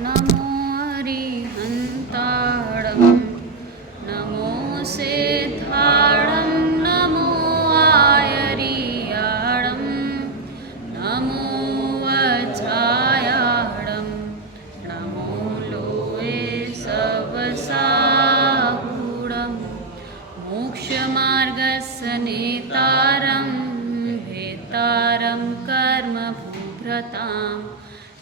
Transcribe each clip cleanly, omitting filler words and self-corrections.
नमो अरिहन्ताणं नमो सेथाणं नमो आयरियाणं नमो वज्रायाणं नमो लोये सवसाहूणं मोक्षमार्गस्य नेतारं भेतारं कर्मभूभ्रतां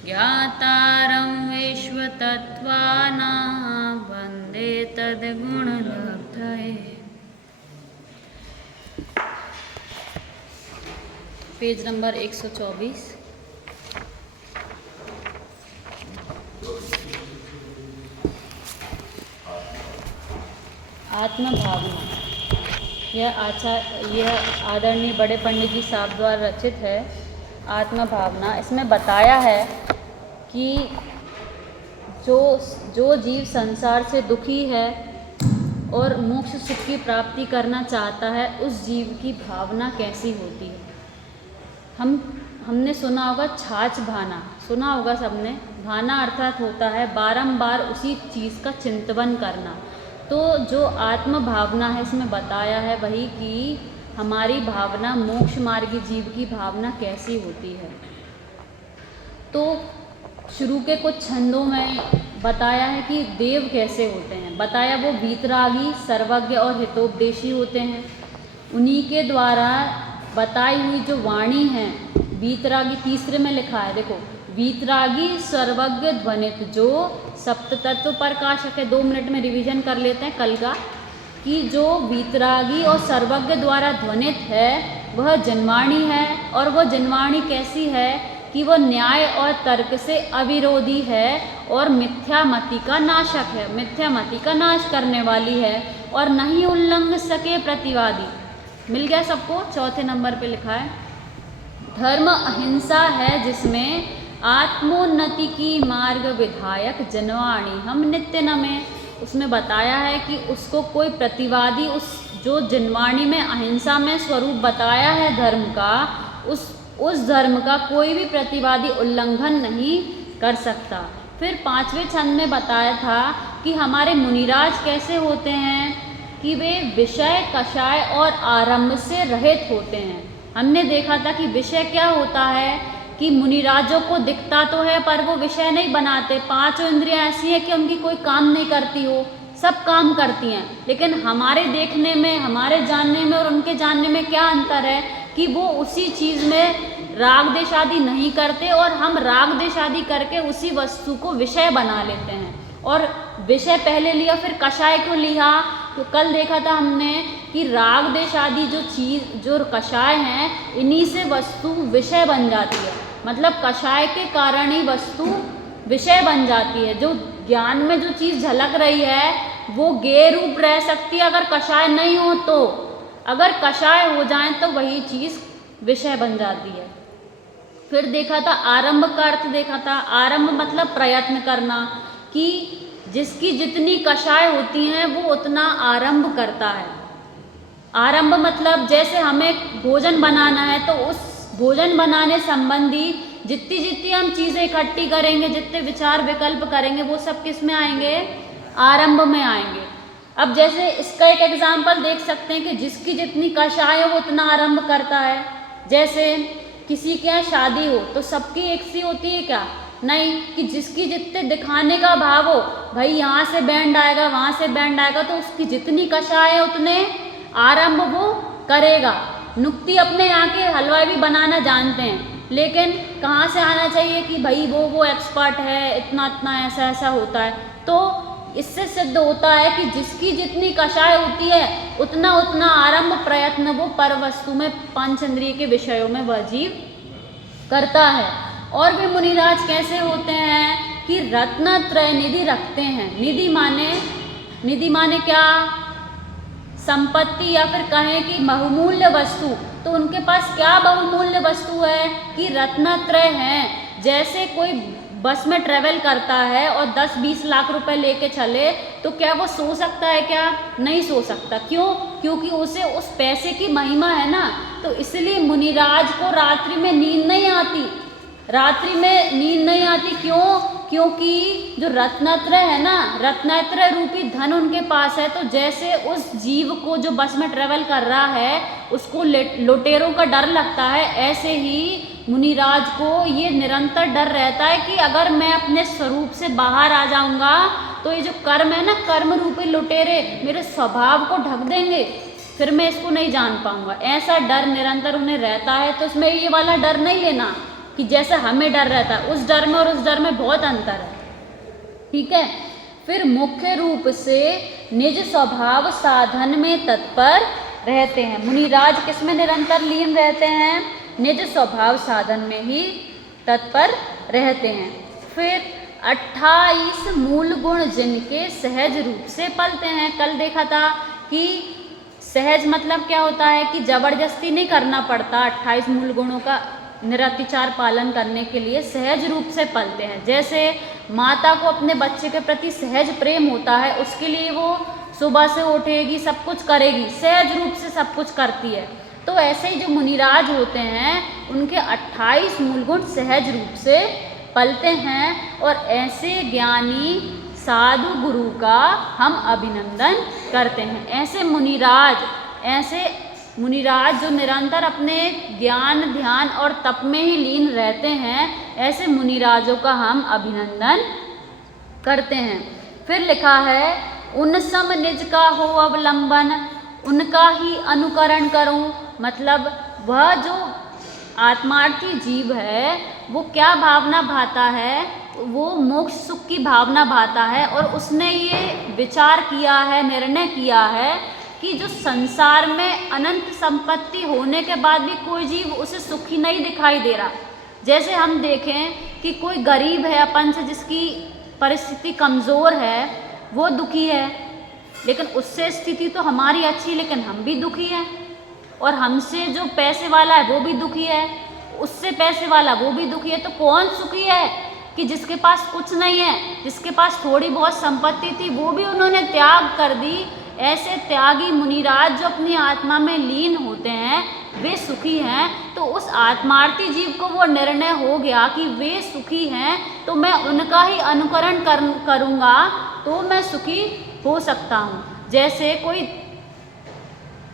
ज्ञातारं विश्वतत्त्वानां वन्दे तद्गुणलब्धये। Page number 124। आत्मभावना। यह आदरणीय बड़े पंडित जी साहब द्वारा रचित है। आत्मभावना इसमें बताया है कि जो जीव संसार से दुखी है और मोक्ष सुख की प्राप्ति करना चाहता है, उस जीव की भावना कैसी होती है। हमने सुना होगा छाछ भाना, सुना होगा सबने। भाना अर्थात होता है बारंबार उसी चीज़ का चिंतन करना। तो जो आत्म भावना है इसमें बताया है वही कि हमारी भावना मोक्ष मार्गी जीव की भावना कैसी होती है। तो शुरू के कुछ छंदों में बताया है कि देव कैसे होते हैं। बताया वो वीतरागी, सर्वज्ञ और हितोपदेशी होते हैं। उन्हीं के द्वारा बताई हुई जो वाणी है वीतरागी, तीसरे में लिखा है देखो, वीतरागी सर्वज्ञ ध्वनित, जो सप्त तत्व प्रकाशक है। 2 मिनट में रिवीजन कर लेते हैं कल का, कि जो वीतरागी और सर्वज्ञ द्वारा ध्वनित है वह जनवाणी है। और वह जनवाणी कैसी है कि वह न्याय और तर्क से अविरोधी है और मिथ्यामति का नाशक है, मिथ्यामति का नाश करने वाली है और नहीं उल्लंघ सके प्रतिवादी। मिल गया सबको। चौथे नंबर पे लिखा है धर्म अहिंसा है जिसमें आत्मोन्नति की मार्ग विधायक जनवाणी हम नित्य नमे। उसमें बताया है कि उसको कोई प्रतिवादी, उस जो जनवाणी में अहिंसा में स्वरूप बताया है धर्म का, उस धर्म का कोई भी प्रतिवादी उल्लंघन नहीं कर सकता। फिर 5वें छंद में बताया था कि हमारे मुनिराज कैसे होते हैं कि वे विषय, कषाय और आरंभ से रहित होते हैं। हमने देखा था कि विषय क्या होता है कि मुनिराजों को दिखता तो है पर वो विषय नहीं बनाते। 5 इंद्रियां ऐसी हैं कि उनकी कोई काम नहीं करती हो, सब काम करती हैं। लेकिन हमारे देखने में, हमारे जानने में और उनके जानने में क्या अंतर है कि वो उसी चीज़ में राग देश आदि नहीं करते और हम राग देश आदि करके उसी वस्तु को विषय बना लेते हैं। और विषय पहले लिया, फिर कषाय क्यों लिया? तो कल देखा था हमने कि राग देश आदि जो चीज़, जो कषाय हैं, इन्हीं से वस्तु विषय बन जाती है। मतलब कषाय के कारण ही वस्तु विषय बन जाती है। जो ज्ञान में जो चीज़ झलक रही है वो गेय रूप रह सकती है अगर कषाय नहीं हो तो। अगर कषाय हो जाए तो वही चीज़ विषय बन जाती है। फिर देखा था आरंभ का अर्थ देखा था। आरंभ मतलब प्रयत्न करना, कि जिसकी जितनी कषाय होती हैं वो उतना आरंभ करता है। आरंभ मतलब जैसे हमें भोजन बनाना है तो उस भोजन बनाने संबंधी जितनी हम चीज़ें इकट्ठी करेंगे, जितने विचार विकल्प करेंगे, वो सब किस में आएंगे? आरंभ में आएंगे। अब जैसे इसका एक एग्जाम्पल देख सकते हैं कि जिसकी जितनी कषाय हो वो उतना आरंभ करता है। जैसे किसी के यहाँ शादी हो तो सबकी एक सी होती है क्या? नहीं, कि जिसकी जितने दिखाने का भाव हो, भाई यहाँ से बैंड आएगा, वहाँ से बैंड आएगा, तो उसकी जितनी कषाय है उतने आरंभ वो करेगा। नुक्ति अपने यहाँ के हलवाई भी बनाना जानते हैं, लेकिन कहाँ से आना चाहिए कि भाई वो एक्सपर्ट है, इतना ऐसा ऐसा होता है। तो इससे सिद्ध होता है कि जिसकी जितनी कषाय होती है उतना आरंभ प्रयत्न वो पर वस्तु में, पंच इंद्रिय के विषयों में वह जीव करता है। और वे मुनिराज कैसे होते हैं कि रत्नत्रय निधि रखते हैं। निधि माने क्या? संपत्ति, या फिर कहें कि बहुमूल्य वस्तु। तो उनके पास क्या बहुमूल्य वस्तु है कि रत्नत्रय हैं। जैसे कोई बस में ट्रेवल करता है और 10-20 लाख रुपए लेके चले तो क्या वो सो सकता है? क्या नहीं सो सकता। क्यों? क्योंकि उसे उस पैसे की महिमा है ना। तो इसलिए मुनिराज को रात्रि में नींद नहीं आती। रात्रि में नींद नहीं आती क्यों? क्योंकि जो रत्नत्रय है ना, रत्नत्रय रूपी धन उनके पास है, तो जैसे उस जीव को जो बस में ट्रेवल कर रहा है उसको लुटेरों का डर लगता है, ऐसे ही मुनिराज को ये निरंतर डर रहता है कि अगर मैं अपने स्वरूप से बाहर आ जाऊंगा तो ये जो कर्म है ना, कर्म रूपी लुटेरे मेरे स्वभाव को ढक देंगे, फिर मैं इसको नहीं जान पाऊंगा। ऐसा डर निरंतर उन्हें रहता है। तो इसमें ये वाला डर नहीं लेना कि जैसे हमें डर रहता है, उस डर में और उस डर में बहुत अंतर है, ठीक है। फिर मुख्य रूप से निज स्वभाव साधन में तत्पर रहते हैं। मुनिराज किस में निरंतर लीन रहते हैं? निज स्वभाव साधन में ही तत्पर रहते हैं। फिर 28 मूल गुण जिनके सहज रूप से पलते हैं। कल देखा था कि सहज मतलब क्या होता है कि जबरदस्ती नहीं करना पड़ता, 28 मूल गुणों का निरतिचार पालन करने के लिए सहज रूप से पलते हैं। जैसे माता को अपने बच्चे के प्रति सहज प्रेम होता है, उसके लिए वो सुबह से उठेगी, सब कुछ करेगी, सहज रूप से सब कुछ करती है। तो ऐसे ही जो मुनिराज होते हैं उनके 28 मूल गुण सहज रूप से पलते हैं, और ऐसे ज्ञानी साधु गुरु का हम अभिनंदन करते हैं। ऐसे मुनिराज जो निरंतर अपने ज्ञान ध्यान और तप में ही लीन रहते हैं, ऐसे मुनिराजों का हम अभिनंदन करते हैं। फिर लिखा है उन सम निज का हो अवलंबन, उनका ही अनुकरण करूं। मतलब वह जो आत्मार्थी जीव है वो क्या भावना भाता है? वो मोक्ष सुख की भावना भाता है, और उसने ये विचार किया है, निर्णय किया है कि जो संसार में अनंत संपत्ति होने के बाद भी कोई जीव उसे सुखी नहीं दिखाई दे रहा। जैसे हम देखें कि कोई गरीब है अपन से, जिसकी परिस्थिति कमज़ोर है, वो दुखी है, लेकिन उससे स्थिति तो हमारी अच्छी, लेकिन हम भी दुखी हैं। और हमसे जो पैसे वाला है वो भी दुखी है, उससे पैसे वाला वो भी दुखी है। तो कौन सुखी है? कि जिसके पास कुछ नहीं है, जिसके पास थोड़ी बहुत संपत्ति थी वो भी उन्होंने त्याग कर दी। ऐसे त्यागी मुनिराज जो अपनी आत्मा में लीन होते हैं वे सुखी हैं। तो उस आत्मार्थी जीव को वो निर्णय हो गया कि वे सुखी हैं, तो मैं उनका ही अनुकरण करूँगा तो मैं सुखी हो सकता हूँ। जैसे कोई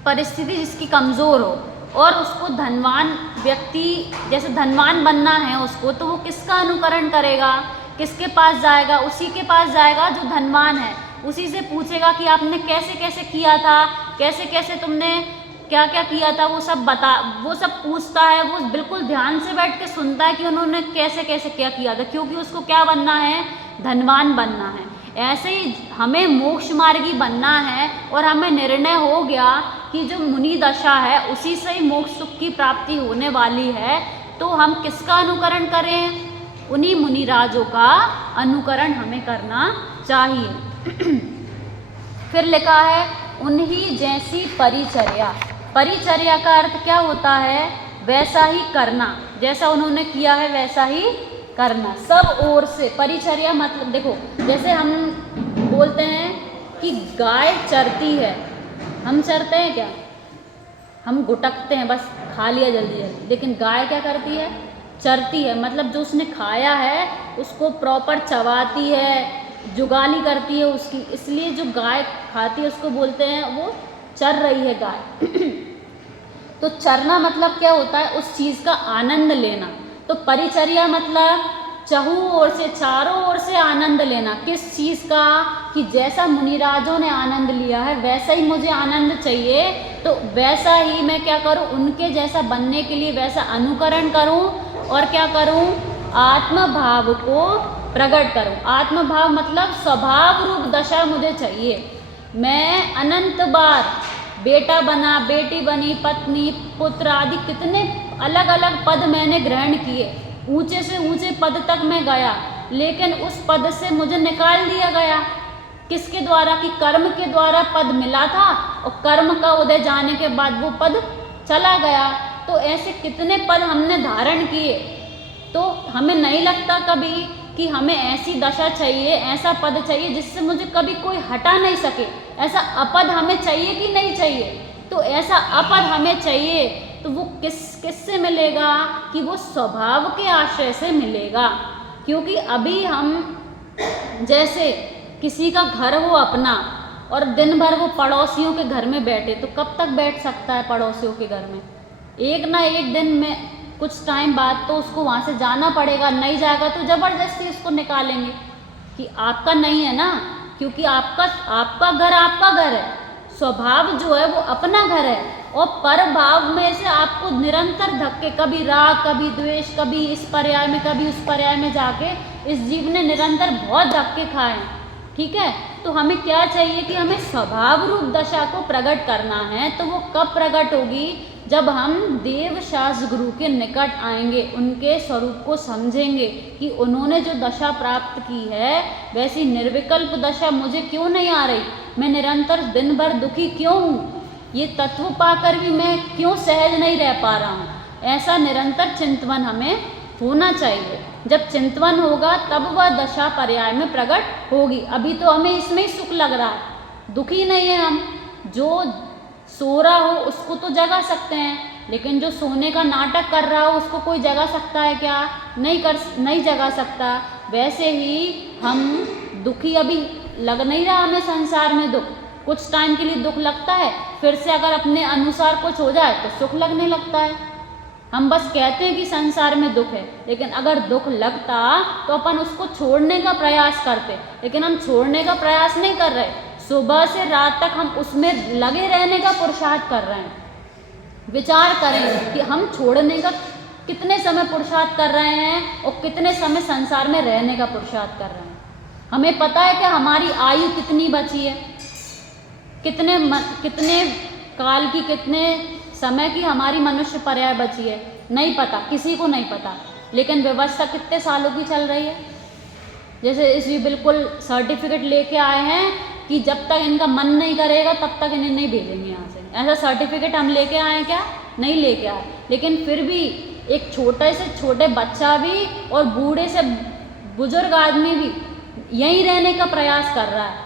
परिस्थिति जिसकी कमज़ोर हो और उसको धनवान व्यक्ति, जैसे धनवान बनना है उसको, तो वो किसका अनुकरण करेगा? किसके पास जाएगा? उसी के पास जाएगा जो धनवान है। उसी से पूछेगा कि आपने कैसे कैसे किया था, कैसे कैसे तुमने क्या क्या किया था, वो सब पूछता है। वो बिल्कुल ध्यान से बैठ के सुनता है कि उन्होंने कैसे कैसे क्या किया था, क्योंकि उसको क्या बनना है? धनवान बनना है। ऐसे ही हमें मोक्ष मार्गी बनना है, और हमें निर्णय हो गया कि जो मुनि दशा है उसी से ही मोक्ष सुख की प्राप्ति होने वाली है, तो हम किसका अनुकरण करें? उन्हीं मुनिराजों का अनुकरण हमें करना चाहिए। फिर लिखा है उन्हीं जैसी परिचर्या। परिचर्या का अर्थ क्या होता है? वैसा ही करना, जैसा उन्होंने किया है वैसा ही करना, सब ओर से। परिचर्या मतलब देखो, जैसे हम बोलते हैं कि गाय चरती है, हम चरते हैं क्या? हम गुटकते हैं, बस खा लिया जल्दी जल्दी। लेकिन गाय क्या करती है? चरती है, मतलब जो उसने खाया है उसको प्रॉपर चबाती है, जुगाली करती है उसकी। इसलिए जो गाय खाती है उसको बोलते हैं वो चर रही है गाय। तो चरना मतलब क्या होता है? उस चीज़ का आनंद लेना। तो परिचर्या मतलब चहु ओर से, चारों ओर से आनंद लेना। किस चीज़ का? कि जैसा मुनिराजों ने आनंद लिया है वैसा ही मुझे आनंद चाहिए, तो वैसा ही मैं क्या करूं? उनके जैसा बनने के लिए वैसा अनुकरण करूं, और क्या करूं? आत्मभाव को प्रकट करूं। आत्मभाव मतलब स्वभाव रूप दशा मुझे चाहिए। मैं अनंत बार बेटा बना, बेटी बनी, पत्नी, पुत्र आदि कितने अलग अलग पद मैंने ग्रहण किए, ऊंचे से ऊंचे पद तक मैं गया, लेकिन उस पद से मुझे निकाल दिया गया। किसके द्वारा? कि कर्म के द्वारा पद मिला था, और कर्म का उदय जाने के बाद वो पद चला गया। तो ऐसे कितने पद हमने धारण किए, तो हमें नहीं लगता कभी कि हमें ऐसी दशा चाहिए, ऐसा पद चाहिए जिससे मुझे कभी कोई हटा नहीं सके। ऐसा अपद हमें चाहिए कि नहीं चाहिए? तो ऐसा अपद हमें चाहिए, तो वो किससे मिलेगा? कि वो स्वभाव के आश्रय से मिलेगा। क्योंकि अभी हम जैसे किसी का घर हो अपना और दिन भर वो पड़ोसियों के घर में बैठे, तो कब तक बैठ सकता है पड़ोसियों के घर में? एक ना एक दिन में कुछ टाइम बाद तो उसको वहाँ से जाना पड़ेगा, नहीं जाएगा तो ज़बरदस्ती उसको निकालेंगे कि आपका नहीं है ना, क्योंकि आपका घर है, स्वभाव जो है वो अपना घर है, और पर भाव में से आपको निरंतर धक्के, कभी राग, कभी द्वेष, कभी इस पर्याय में, कभी उस पर्याय में जाके इस जीव ने निरंतर बहुत धक्के खाए हैं। ठीक है, तो हमें क्या चाहिए कि हमें स्वभाव रूप दशा को प्रकट करना है। तो वो कब प्रकट होगी? जब हम देव शास्त्र गुरु के निकट आएंगे, उनके स्वरूप को समझेंगे कि उन्होंने जो दशा प्राप्त की है वैसी निर्विकल्प दशा मुझे क्यों नहीं आ रही, मैं निरंतर दिन भर दुखी क्यों हूँ, ये तत्व पाकर भी मैं क्यों सहज नहीं रह पा रहा हूँ। ऐसा निरंतर चिंतन हमें होना चाहिए। जब चिंतन होगा तब वह दशा पर्याय में प्रकट होगी। अभी तो हमें इसमें ही सुख लग रहा है, दुखी नहीं है हम। जो सो रहा हो उसको तो जगा सकते हैं, लेकिन जो सोने का नाटक कर रहा हो उसको कोई जगा सकता है क्या? नहीं जगा सकता। वैसे ही हम दुखी, अभी लग नहीं रहा हमें संसार में दुख, कुछ टाइम के लिए दुख लगता है, फिर से अगर अपने अनुसार कुछ हो जाए तो सुख लगने लगता है। हम बस कहते हैं कि संसार में दुख है, लेकिन अगर दुख लगता तो अपन उसको छोड़ने का प्रयास करते, लेकिन हम छोड़ने का प्रयास नहीं कर रहे। सुबह से रात तक हम उसमें लगे रहने का पुरुषार्थ कर रहे हैं। विचार करें कि हम छोड़ने का कितने समय पुरुषार्थ कर रहे हैं और कितने समय संसार में रहने का पुरुषार्थ कर रहे हैं। हमें पता है कि हमारी आयु कितनी बची है, कितने काल की, कितने समय की हमारी मनुष्य पर्याय बची है, नहीं पता, किसी को नहीं पता। लेकिन व्यवस्था कितने सालों की चल रही है। जैसे इसी बिल्कुल सर्टिफिकेट लेके आए हैं कि जब तक इनका मन नहीं करेगा तब तक इन्हें नहीं भेजेंगे यहाँ से। ऐसा सर्टिफिकेट हम लेके आए क्या? नहीं लेके आए। लेकिन फिर भी एक छोटे से छोटे बच्चा भी और बूढ़े से बुजुर्ग आदमी भी यहीं रहने का प्रयास कर रहा है।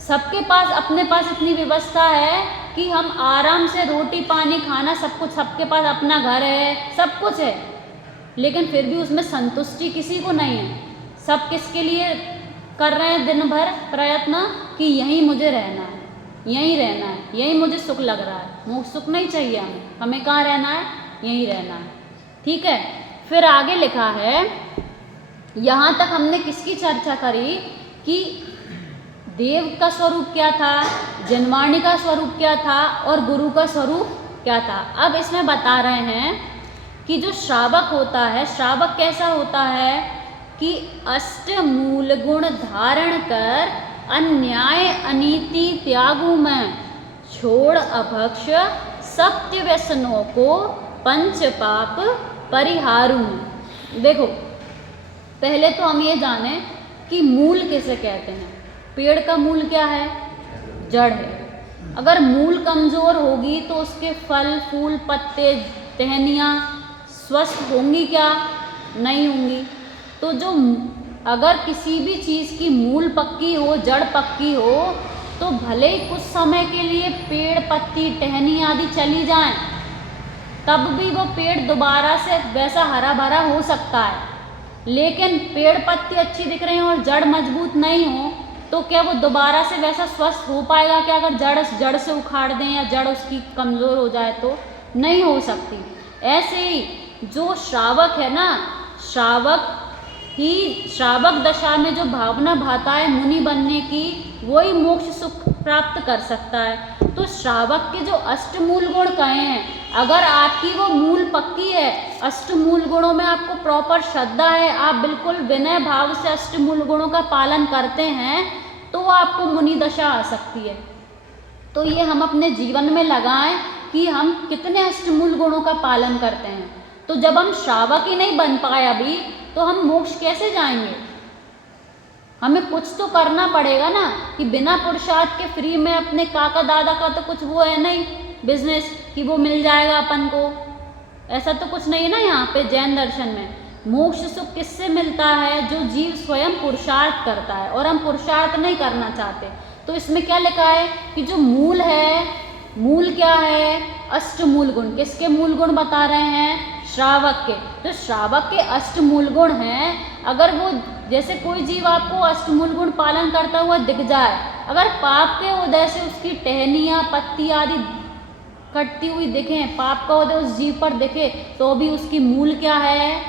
सबके पास अपने पास इतनी व्यवस्था है कि हम आराम से रोटी पानी खाना सब कुछ, सबके पास अपना घर है, सब कुछ है, लेकिन फिर भी उसमें संतुष्टि किसी को नहीं है। सब किसके लिए कर रहे हैं दिन भर प्रयत्न कि यहीं मुझे रहना है, यहीं रहना है, यहीं मुझे सुख लग रहा है। मोक्ष सुख नहीं चाहिए हमें कहाँ रहना है? यहीं रहना है। ठीक है, फिर आगे लिखा है, यहाँ तक हमने किसकी चर्चा करी कि देव का स्वरूप क्या था, जनवाणी का स्वरूप क्या था और गुरु का स्वरूप क्या था। अब इसमें बता रहे हैं कि जो श्रावक होता है, श्रावक कैसा होता है कि अष्ट मूल गुण धारण कर अन्याय अनीति त्यागु में छोड़ अभक्ष सत्य व्यसनों को पंच पाप परिहारू। देखो, पहले तो हम ये जाने कि मूल किसे कहते हैं। पेड़ का मूल क्या है? जड़ है। अगर मूल कमज़ोर होगी तो उसके फल फूल पत्ते टहनियाँ स्वस्थ होंगी क्या? नहीं होंगी। तो जो अगर किसी भी चीज़ की मूल पक्की हो, जड़ पक्की हो, तो भले ही कुछ समय के लिए पेड़ पत्ती टहनी आदि चली जाएं, तब भी वो पेड़ दोबारा से वैसा हरा भरा हो सकता है। लेकिन पेड़ पत्ती अच्छी दिख रही हो और जड़ मजबूत नहीं हो तो क्या वो दोबारा से वैसा स्वस्थ हो पाएगा क्या? अगर जड़ से उखाड़ दें या जड़ उसकी कमज़ोर हो जाए तो नहीं हो सकती। ऐसे ही जो श्रावक है ना, श्रावक दशा में जो भावना भाता है मुनि बनने की, वही मोक्ष सुख प्राप्त कर सकता है। तो श्रावक के जो अष्टमूल गुण कहे हैं, अगर आपकी वो मूल पक्की है, अष्टमूल गुणों में आपको प्रॉपर श्रद्धा है, आप बिल्कुल विनय भाव से अष्टमूल गुणों का पालन करते हैं, तो आपको मुनि दशा आ सकती है। तो ये हम अपने जीवन में लगाएं कि हम कितने अष्टमूल गुणों का पालन करते हैं। तो जब हम श्रावक ही नहीं बन पाए अभी, तो हम मोक्ष कैसे जाएंगे? हमें कुछ तो करना पड़ेगा ना, कि बिना पुरुषार्थ के फ्री में अपने काका दादा का तो कुछ वो है नहीं बिजनेस कि वो मिल जाएगा अपन को, ऐसा तो कुछ नहीं है ना। यहाँ पे जैन दर्शन में मोक्ष सुख किससे मिलता है? जो जीव स्वयं पुरुषार्थ करता है, और हम पुरुषार्थ नहीं करना चाहते। तो इसमें क्या लिखा है कि जो मूल है, मूल क्या है? अष्टमूल गुण। किसके मूल गुण बता रहे हैं? श्रावक के, जो श्रावक के अष्टमूल गुण हैं, अगर वो जैसे कोई जीव आपको अष्टमूल गुण पालन करता हुआ दिख जाए, अगर पाप के उदय से उसकी टहनियाँ पत्ती आदि कटती हुई दिखें, पाप का उदय उस जीव पर दिखे, तो भी उसकी मूल क्या है,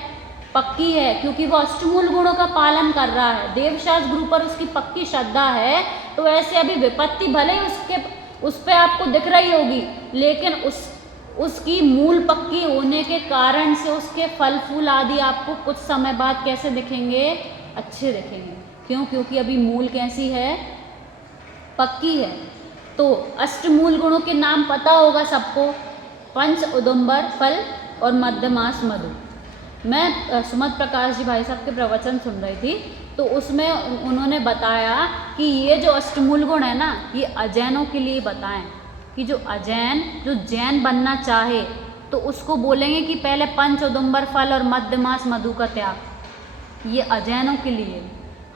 पक्की है, क्योंकि वो अष्टमूल गुणों का पालन कर रहा है, देवशास्त्र गुरु पर उसकी पक्की श्रद्धा है। तो ऐसे अभी विपत्ति भले ही उस पे आपको दिख रही होगी, लेकिन उसकी मूल पक्की होने के कारण से उसके फल फूल आदि आपको कुछ समय बाद कैसे दिखेंगे, अच्छे दिखेंगे। क्यों? क्योंकि अभी मूल कैसी है, पक्की है। तो अष्टमूल गुणों के नाम पता होगा सबको, पंच उदुम्बर फल और मध्यमास मधु। मैं सुमत प्रकाश जी भाई साहब के प्रवचन सुन रही थी, तो उसमें उन्होंने बताया कि ये जो अष्टमूल गुण है ना, ये अजैनों के लिए बताएं कि जो जैन बनना चाहे तो उसको बोलेंगे कि पहले पंच उदुम्बर फल और मध्यमास मधु का त्याग। ये अजैनों के लिए,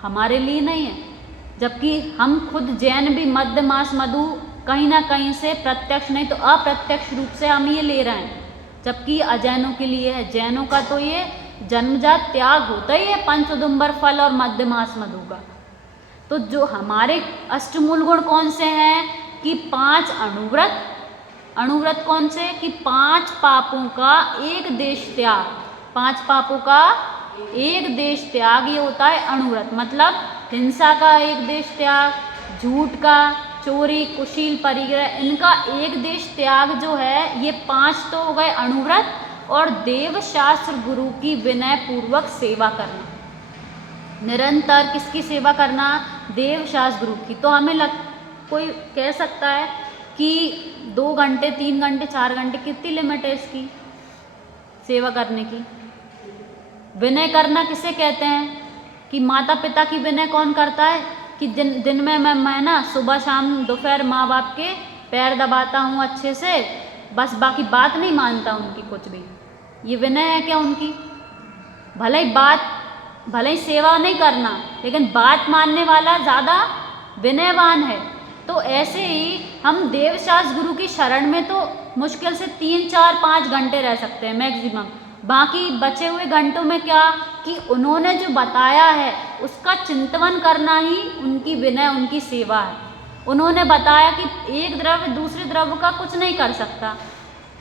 हमारे लिए नहीं है। जबकि हम खुद जैन भी मध्यमास मधु कहीं ना कहीं से प्रत्यक्ष नहीं तो अप्रत्यक्ष रूप से हम ये ले रहे हैं, जबकि अजैनों के लिए है। जैनों का तो ये जन्मजात त्याग होता ही है पंच उदुम्बर फल और मध्यमास मधु का। तो जो हमारे अष्टमूल गुण कौन से हैं कि 5 अणुव्रत, अणुव्रत कौन से कि 5 पापों का एक देश त्याग, 5 पापों का एक देश त्याग, ये होता है अणुव्रत। मतलब हिंसा का एक देश त्याग, झूठ का, चोरी, कुशील, परिग्रह, इनका एक देश त्याग जो है, ये 5 तो हो गए अणुव्रत। और देव शास्त्र गुरु की विनय पूर्वक सेवा करना, निरंतर किसकी सेवा करना, देव शास्त्र गुरु की। तो हमें कोई कह सकता है कि 2 घंटे 3 घंटे 4 घंटे, कितनी लिमिट है इसकी सेवा करने की। विनय करना किसे कहते हैं कि माता पिता की विनय कौन करता है कि दिन में मैं ना सुबह शाम दोपहर माँ बाप के पैर दबाता हूँ अच्छे से, बस बाकी बात नहीं मानता उनकी कुछ भी। ये विनय है क्या उनकी? भले ही सेवा नहीं करना, लेकिन बात मानने वाला ज़्यादा विनयवान है। तो ऐसे ही हम देवशास्त्र गुरु की शरण में तो मुश्किल से 3 4 5 घंटे रह सकते हैं मैक्सिमम। बाकी बचे हुए घंटों में क्या कि उन्होंने जो बताया है उसका चिंतन करना ही उनकी विनय, उनकी सेवा है। उन्होंने बताया कि एक द्रव्य दूसरे द्रव्य का कुछ नहीं कर सकता,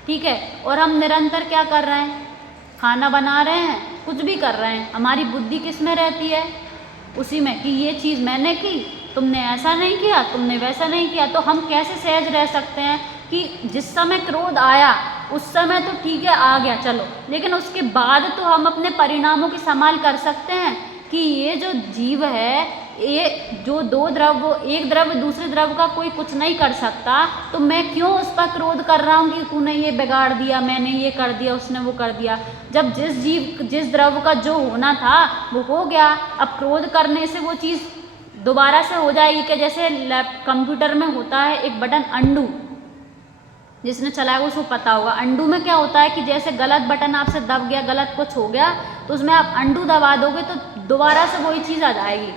ठीक है, और हम निरंतर क्या कर रहे हैं, खाना बना रहे हैं, कुछ भी कर रहे हैं, हमारी बुद्धि किस में रहती है, उसी में कि ये चीज़ मैंने की, तुमने ऐसा नहीं किया, तुमने वैसा नहीं किया। तो हम कैसे सहज रह सकते हैं कि जिस समय क्रोध आया उस समय तो ठीक है आ गया चलो, लेकिन उसके बाद तो हम अपने परिणामों की संभाल कर सकते हैं कि ये जो जीव है, ये जो एक द्रव्य दूसरे द्रव्य का कोई कुछ नहीं कर सकता, तो मैं क्यों उस पर क्रोध कर रहा हूँ कि तूने ये बिगाड़ दिया, मैंने ये कर दिया, उसने वो कर दिया। जब जिस द्रव्य का जो होना था वो हो गया, अब क्रोध करने से वो चीज़ दोबारा से हो जाएगी कि जैसे कंप्यूटर में होता है एक बटन अंडू, जिसने चलाया उसको पता होगा। अंडू में क्या होता है कि जैसे गलत बटन आपसे दब गया, गलत कुछ हो गया, तो उसमें आप अंडू दबा दोगे तो दोबारा से वही चीज़ आ जाएगी,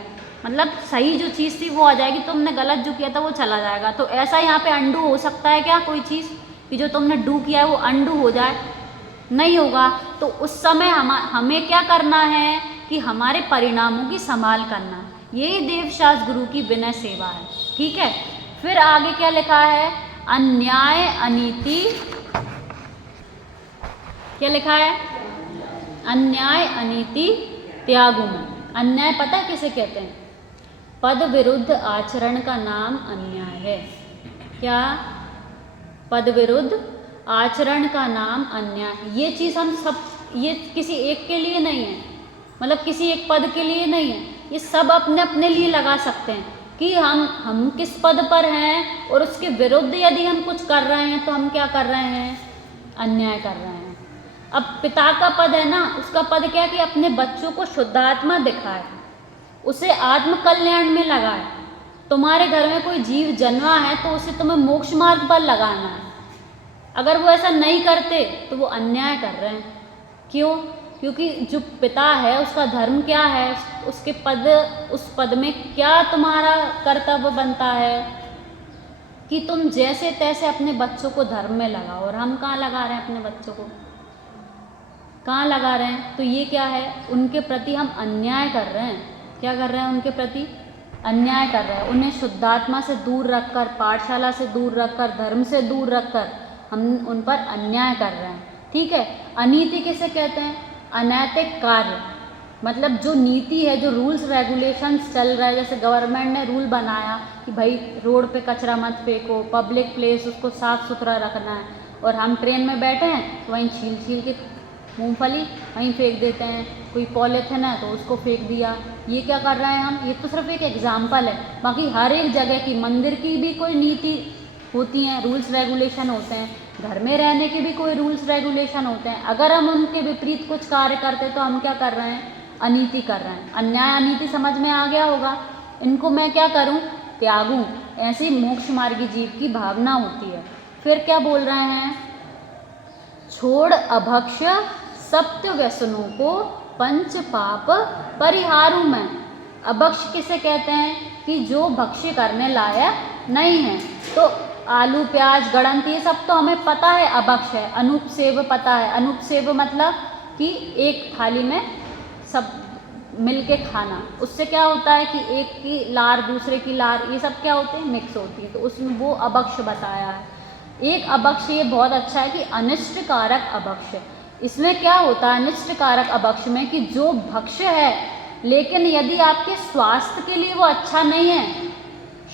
मतलब सही जो चीज़ थी वो आ जाएगी, तुमने गलत जो किया था वो चला जाएगा। तो ऐसा यहाँ पे अंडू हो सकता है क्या कोई चीज़ कि जो तुमने डू किया है वो अंडू हो जाए? नहीं होगा। तो उस समय हमें क्या करना है कि हमारे परिणामों की संभाल करना, यही देवशास्त्र गुरु की विनय सेवा है, ठीक है। फिर आगे क्या लिखा है, अन्याय अनीति, क्या लिखा है, अन्याय अनीति त्यागु में। अन्याय पता है किसे कहते हैं? पद विरुद्ध आचरण का नाम अन्याय है। क्या? पद विरुद्ध आचरण का नाम अन्याय। ये चीज़ हम सब, ये किसी एक के लिए नहीं है, मतलब किसी एक पद के लिए नहीं है, ये सब अपने अपने लिए लगा सकते हैं कि हम किस पद पर हैं, और उसके विरुद्ध यदि हम कुछ कर रहे हैं तो हम क्या कर रहे हैं, अन्याय कर रहे हैं। अब पिता का पद है ना, उसका पद क्या कि अपने बच्चों को शुद्धात्मा दिखाए, उसे आत्म कल्याण में लगाए। तुम्हारे घर में कोई जीव जन्मा है तो उसे तुम्हें मोक्ष मार्ग पर लगाना है। अगर वो ऐसा नहीं करते तो वो अन्याय कर रहे हैं। क्यों? क्योंकि जो पिता है उसका धर्म क्या है, उस पद में क्या तुम्हारा कर्तव्य बनता है कि तुम जैसे तैसे अपने बच्चों को धर्म में लगाओ। और हम कहाँ लगा रहे हैं अपने बच्चों को? कहाँ लगा रहे हैं? तो ये क्या है, उनके प्रति हम अन्याय कर रहे हैं। क्या कर रहे हैं? उनके प्रति अन्याय कर रहे हैं। उन्हें शुद्धात्मा से दूर रखकर, पाठशाला से दूर रखकर, धर्म से दूर रखकर हम उन पर अन्याय कर रहे हैं। ठीक है। अनीति किसे कहते हैं? अनैतिक कार्य, मतलब जो नीति है, जो रूल्स रेगुलेशंस चल रहा है, जैसे गवर्नमेंट ने रूल बनाया कि भाई रोड पे कचरा मत फेंको, पब्लिक प्लेस उसको साफ़ सुथरा रखना है, और हम ट्रेन में बैठे हैं तो वहीं छील छील के मूंगफली वहीं फेंक देते हैं, कोई पॉलीथिन है तो उसको फेंक दिया। ये क्या कर रहे हैं हम? ये तो सिर्फ एक एग्जाम्पल है, बाकी हर एक जगह की, मंदिर की भी कोई नीति होती हैं, रूल्स रेगुलेशन होते हैं, घर में रहने के भी कोई रूल्स रेगुलेशन होते हैं। अगर हम उनके विपरीत कुछ कार्य करते तो हम क्या कर रहे हैं? अनीति कर रहे हैं। अन्याय अनीति समझ में आ गया होगा। इनको मैं क्या करूं? त्यागूं। ऐसी मोक्ष मार्गी जीव की भावना होती है। फिर क्या बोल रहे हैं? छोड़ अभक्ष्य सप्त व्यसनों को पंच पाप परिहारू मैं। अभक्ष्य किसे कहते हैं? कि जो भक्ष्य करने लायक नहीं है। तो आलू प्याज गड़ंत ये सब तो हमें पता है अभक्ष्य है। अनुपसेव पता है। अनुपसेव मतलब कि एक थाली में सब मिलके खाना, उससे क्या होता है कि एक की लार दूसरे की लार ये सब क्या होते हैं? मिक्स होती है, तो उसमें वो अभक्ष्य बताया है। एक अभक्ष्य ये बहुत अच्छा है कि अनिष्ट कारक अभक्ष्य। इसमें क्या होता है अनिष्ट कारक अभक्ष्य में? कि जो भक्ष्य है लेकिन यदि आपके स्वास्थ्य के लिए वो अच्छा नहीं है,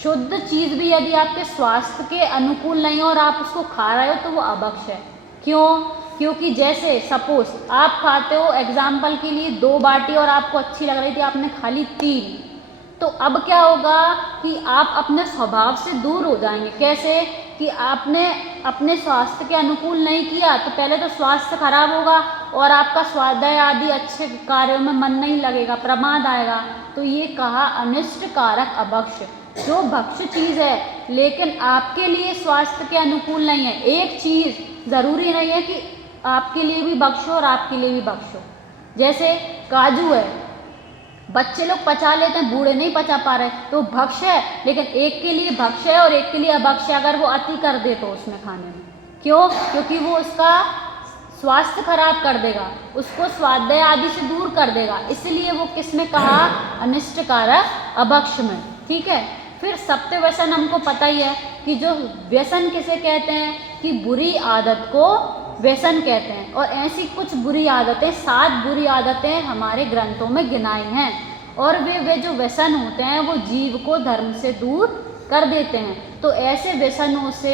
शुद्ध चीज़ भी यदि आपके स्वास्थ्य के अनुकूल नहीं हो और आप उसको खा रहे हो तो वो अभक्ष्य है। क्यों? क्योंकि जैसे सपोज आप खाते हो, एग्जाम्पल के लिए 2 बाटी और आपको अच्छी लग रही थी, आपने खा ली 3, तो अब क्या होगा कि आप अपने स्वभाव से दूर हो जाएंगे। कैसे? कि आपने अपने स्वास्थ्य के अनुकूल नहीं किया तो पहले तो स्वास्थ्य खराब होगा और आपका स्वाध्याय आदि अच्छे कार्यों में मन नहीं लगेगा, प्रमाद आएगा। तो ये कहा अनिष्ट कारक अभक्ष्य। जो भक्ष्य चीज़ है लेकिन आपके लिए स्वास्थ्य के अनुकूल नहीं है। एक चीज़ ज़रूरी नहीं है कि आपके लिए भी बख्शो और आपके लिए भी बख्शो। जैसे काजू है, बच्चे लोग पचा लेते हैं, बूढ़े नहीं पचा पा रहे, तो भक्ष्य है, लेकिन एक के लिए भक्ष्य है और एक के लिए अभक्ष्य। अगर वो अति कर दे तो उसमें खाने में, क्यों? क्योंकि वो उसका स्वास्थ्य खराब कर देगा, उसको स्वाध्याय आदि से दूर कर देगा। इसलिए वो किसमें कहा? अनिष्ट कारक अभक्ष्य में। ठीक है। फिर सप्त व्यसन हमको पता ही है कि जो व्यसन किसे कहते हैं? कि बुरी आदत को व्यसन कहते हैं। और ऐसी कुछ बुरी आदतें, 7 बुरी आदतें हमारे ग्रंथों में गिनाई हैं, और वे जो व्यसन होते हैं वो जीव को धर्म से दूर कर देते हैं। तो ऐसे व्यसनों से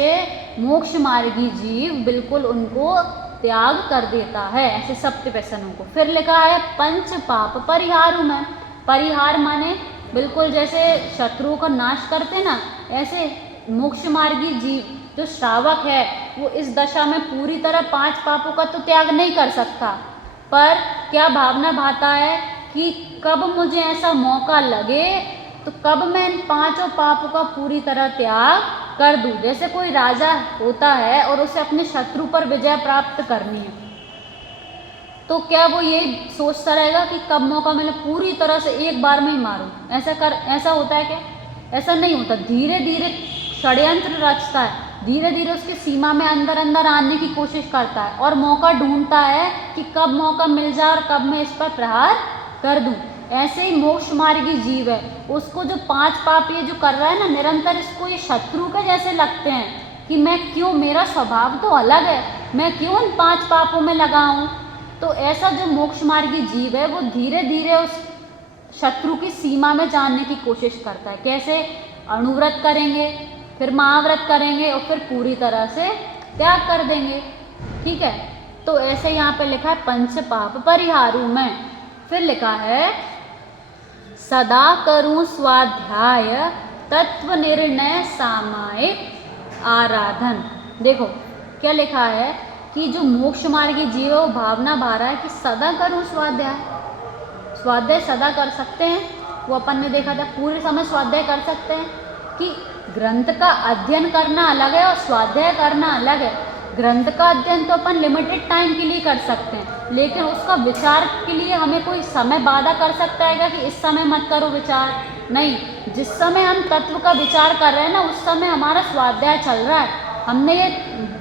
मोक्ष मार्गी जीव बिल्कुल उनको त्याग कर देता है, ऐसे सप्त व्यसनों को। फिर लिखा है पंच पाप परिहारू में। परिहार माने बिल्कुल जैसे शत्रुओं का नाश करते ना, ऐसे मोक्ष मार्गी जीव जो श्रावक है वो इस दशा में पूरी तरह 5 पापों का तो त्याग नहीं कर सकता, पर क्या भावना भाता है कि कब मुझे ऐसा मौका लगे तो कब मैं इन 5 पापों का पूरी तरह त्याग कर दूं। जैसे कोई राजा होता है और उसे अपने शत्रु पर विजय प्राप्त करनी है, तो क्या वो ये सोचता रहेगा कि कब मौका मिले पूरी तरह से एक बार में ही मारूं? ऐसा होता है क्या? ऐसा नहीं होता। धीरे धीरे षड्यंत्र रचता है, धीरे धीरे उसके सीमा में अंदर अंदर आने की कोशिश करता है और मौका ढूंढता है कि कब मौका मिल जाए और कब मैं इस पर प्रहार कर दूं। ऐसे ही मोक्ष मार्गी जीव है, उसको जो 5 पाप ये जो कर रहा है ना निरंतर, इसको ये शत्रु के जैसे लगते हैं कि मैं क्यों, मेरा स्वभाव तो अलग है, मैं क्यों इन 5 पापों में लगा हूँ। तो ऐसा जो मोक्ष मार्गी जीव है वो धीरे धीरे उस शत्रु की सीमा में जानने की कोशिश करता है। कैसे? अणुव्रत करेंगे, फिर महाव्रत करेंगे और फिर पूरी तरह से त्याग कर देंगे। ठीक है। तो ऐसे यहाँ पे लिखा है पंच पाप परिहारू में। फिर लिखा है सदा करूं स्वाध्याय तत्व निर्णय सामायिक आराधन। देखो क्या लिखा है कि जो मोक्ष मार्गी जीव है वो भावना भा रहा है कि सदा करूं स्वाध्याय सदा कर सकते हैं। वो अपन ने देखा था पूरे समय स्वाध्याय कर सकते हैं कि ग्रंथ का अध्ययन करना अलग है और स्वाध्याय करना अलग है। ग्रंथ का अध्ययन तो अपन लिमिटेड टाइम के लिए कर सकते हैं, लेकिन उसका विचार के लिए हमें कोई समय बाधा कर सकता है कि इस समय मत करो विचार? नहीं, जिस समय हम तत्व का विचार कर रहे हैं ना उस समय हमारा स्वाध्याय चल रहा है। हमने ये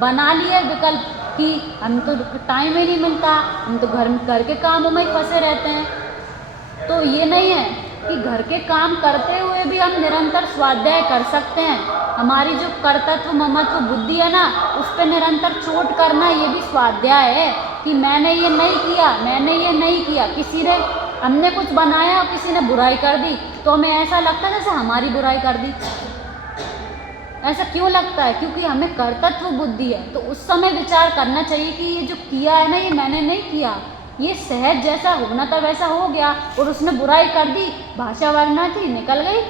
बना लिया विकल्प कि हम तो टाइम ही नहीं मिलता, हम तो घर के कामों में ही फंसे रहते हैं। तो ये नहीं है कि घर के काम करते हुए भी हम निरंतर स्वाध्याय कर सकते हैं। हमारी जो कर्तृत्व ममत्व बुद्धि है ना, उस पर निरंतर चोट करना ये भी स्वाध्याय है कि मैंने ये नहीं किया, मैंने ये नहीं किया। हमने कुछ बनाया और किसी ने बुराई कर दी तो हमें ऐसा लगता है जैसे हमारी बुराई कर दी। ऐसा क्यों लगता है? क्योंकि हमें कर्तृत्व बुद्धि है। तो उस समय विचार करना चाहिए कि ये जो किया है ना, ये मैंने नहीं किया, ये सहज जैसा होना था वैसा हो गया, और उसने बुराई कर दी, भाषा वरना थी, निकल गई।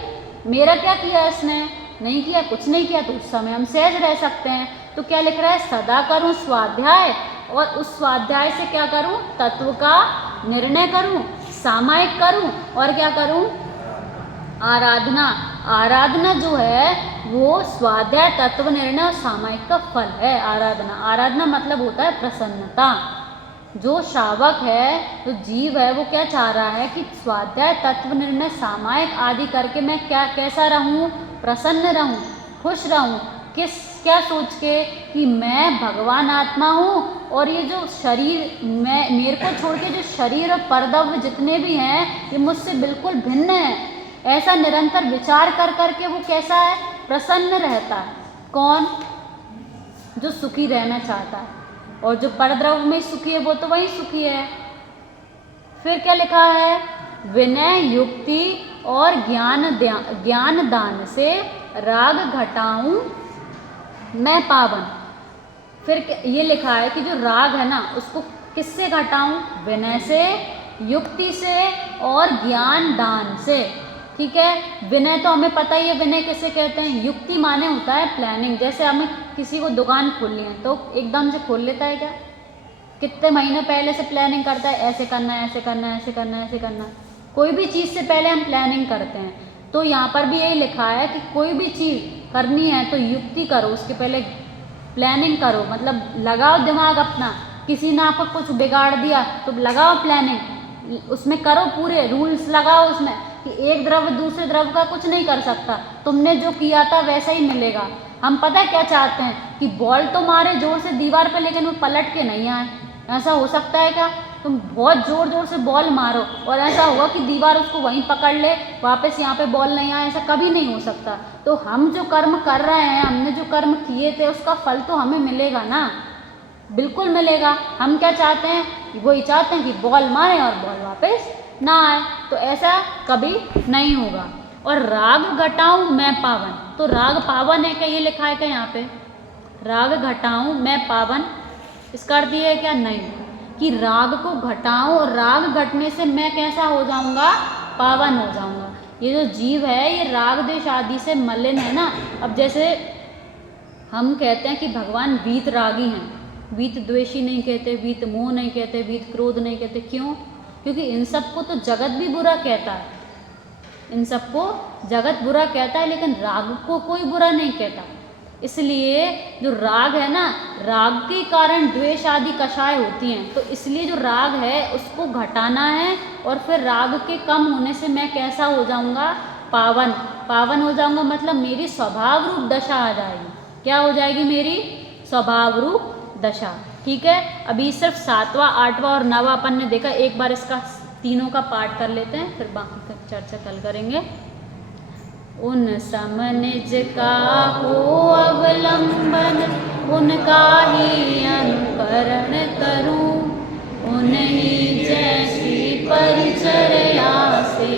मेरा क्या किया इसने? नहीं किया, कुछ नहीं किया। तो उस समय हम सहज रह सकते हैं। तो क्या लिख रहा है? सदा करूं स्वाध्याय, और उस स्वाध्याय से क्या करूं? तत्व का निर्णय करूं, सामायिक करूं, और क्या करूं? आराधना। आराधना जो है वो स्वाध्याय, तत्व निर्णय और सामायिक का फल है। आराधना मतलब होता है प्रसन्नता। जो श्रावक है, जो जीव है, वो क्या चाह रहा है कि स्वाध्याय, तत्व निर्णय, सामायिक आदि करके मैं कैसा रहूं? प्रसन्न रहूं, खुश रहूं। क्या सोच के कि मैं भगवान आत्मा हूँ, और ये जो शरीर मेरे को छोड़ के जो शरीर और परद्रव्य जितने भी हैं ये मुझसे बिल्कुल भिन्न है। ऐसा निरंतर विचार कर करके वो कैसा है? प्रसन्न रहता है। कौन? जो सुखी रहना चाहता है। और जो परद्रव्य में सुखी है वो तो वही सुखी है। फिर क्या लिखा है? विनय, युक्ति और ज्ञान दान से राग घटाऊं मैं पावन। फिर ये लिखा है कि जो राग है ना, उसको किससे घटाऊं? विनय से, युक्ति से और ज्ञान दान से। ठीक है। विनय तो हमें पता ही है, विनय किसे कहते हैं? युक्ति माने होता है प्लानिंग। जैसे हमें किसी को दुकान खोलनी है तो एकदम से खोल लेता है क्या? कितने महीने पहले से प्लानिंग करता है, ऐसे करना है, ऐसे करना है, ऐसे करना है, ऐसे करना है। कोई भी चीज़ से पहले हम प्लानिंग करते हैं। तो यहाँ पर भी यही लिखा है कि कोई भी चीज़ करनी है तो युक्ति करो, उसके पहले प्लानिंग करो, मतलब लगाओ दिमाग अपना। किसी ने आपको कुछ बिगाड़ दिया तो लगाओ प्लानिंग, उसमें करो, पूरे रूल्स लगाओ उसमें कि एक द्रव्य दूसरे द्रव्य का कुछ नहीं कर सकता, तुमने जो किया था वैसा ही मिलेगा। हम पता है क्या चाहते हैं कि बॉल तो मारे जोर से दीवार पर, लेकिन वो पलट के नहीं आए। ऐसा हो सकता है क्या? तुम बहुत ज़ोर ज़ोर से बॉल मारो और ऐसा होगा कि दीवार उसको वहीं पकड़ ले, वापस यहाँ पे बॉल नहीं आए, ऐसा कभी नहीं हो सकता। तो हम जो कर्म कर रहे हैं, हमने जो कर्म किए थे, उसका फल तो हमें मिलेगा ना, बिल्कुल मिलेगा। हम क्या चाहते हैं? वही चाहते हैं कि बॉल मारें और बॉल वापस ना आए। तो ऐसा कभी नहीं होगा। और राग घटाऊं मैं पावन, तो राग पावन है क्या? ये लिखा है क्या यहाँ पे? राग घटाऊं मैं पावन, इसका अर्थ ये है क्या? नहीं, कि राग को घटाऊं और राग घटने से मैं कैसा हो जाऊंगा? पावन हो जाऊंगा। ये जो जीव है ये राग द्वेष आदि से मलिन है ना। अब जैसे हम कहते हैं कि भगवान वीत रागी हैं, वीत द्वेषी नहीं कहते, वीत मोह नहीं कहते, वीत क्रोध नहीं कहते। क्यों? क्योंकि इन सबको तो जगत भी बुरा कहता है, इन सबको जगत बुरा कहता है, लेकिन राग को कोई बुरा नहीं कहता। इसलिए जो राग है ना, राग के कारण द्वेष आदि कषाय होती हैं। तो इसलिए जो राग है उसको घटाना है, और फिर राग के कम होने से मैं कैसा हो जाऊंगा? पावन। पावन हो जाऊंगा मतलब मेरी स्वभाव रूप दशा आ जाएगी। क्या हो जाएगी? मेरी स्वभाव रूप दशा। ठीक है। अभी सिर्फ 7वां, 8वां और 9वां अपन ने देखा। एक बार इसका तीनों का पाठ कर लेते हैं, फिर बाकी चर्चा कल करेंगे। उन सम निज का हो अवलंबन, उनका ही अनुकरण करूं, उन्हीं जैसी परिचर्या से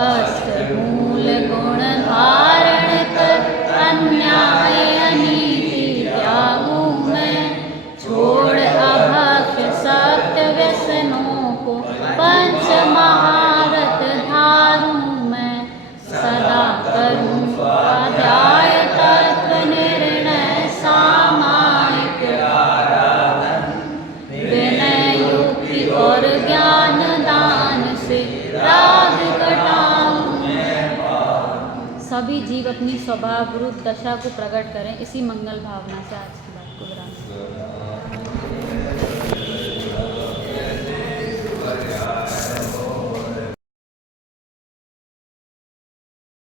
अष्टमूल गुण धारण कर अन्याय अनीति त्यागूं मैं, छोड़ अभक्ष्य सत्य व्यसनों को पंच महारत धारूं मैं, सदा करूं स्वाध्याय तत्व निर्णय सामायिक विनय युक्ति और ज्ञान दान से राग घटाऊं। सभी जीव अपनी स्वभाव रूप दशा को प्रकट करें, इसी मंगल भावना से आज